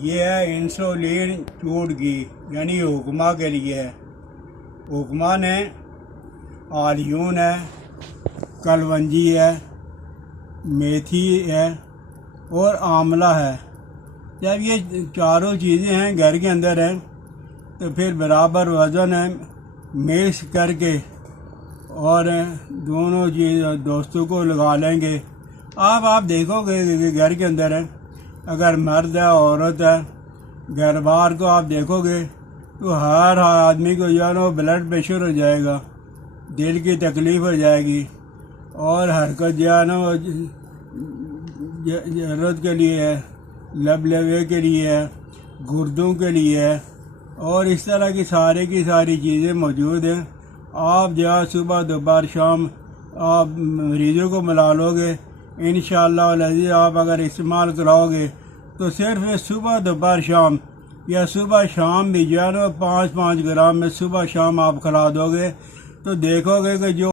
یہ ہے انسولین چوٹ کی یعنی حکمہ کے لیے ہے۔ حکمہ نے آلیون ہے، کلونجی ہے، میتھی ہے اور آملہ ہے۔ جب یہ چاروں چیزیں ہیں گھر کے اندر ہیں تو پھر برابر وزن ہے مکس کر کے اور دونوں چیز دوستوں کو لگا لیں گے۔ آپ دیکھو گے کہ گھر کے اندر ہے، اگر مرد ہے عورت ہے، گھر بار کو آپ دیکھو گے تو ہر آدمی کو جو ہے نا بلڈ پریشر ہو جائے گا، دل کی تکلیف ہو جائے گی اور حرکت جو ہے نا ضرورت کے لیے ہے، لب لبے کے لیے ہے، گردوں کے لیے ہے اور اس طرح کی ساری چیزیں موجود ہیں۔ آپ جو ہے صبح دوپہر شام آپ مریضوں کو ملا لو گے انشاءاللہ العزیز۔ آپ اگر استعمال کراؤ گے تو صرف صبح دوپہر شام یا صبح شام بھی جو ہے نا 5 گرام میں صبح شام آپ کھلا دو گے تو دیکھو گے کہ جو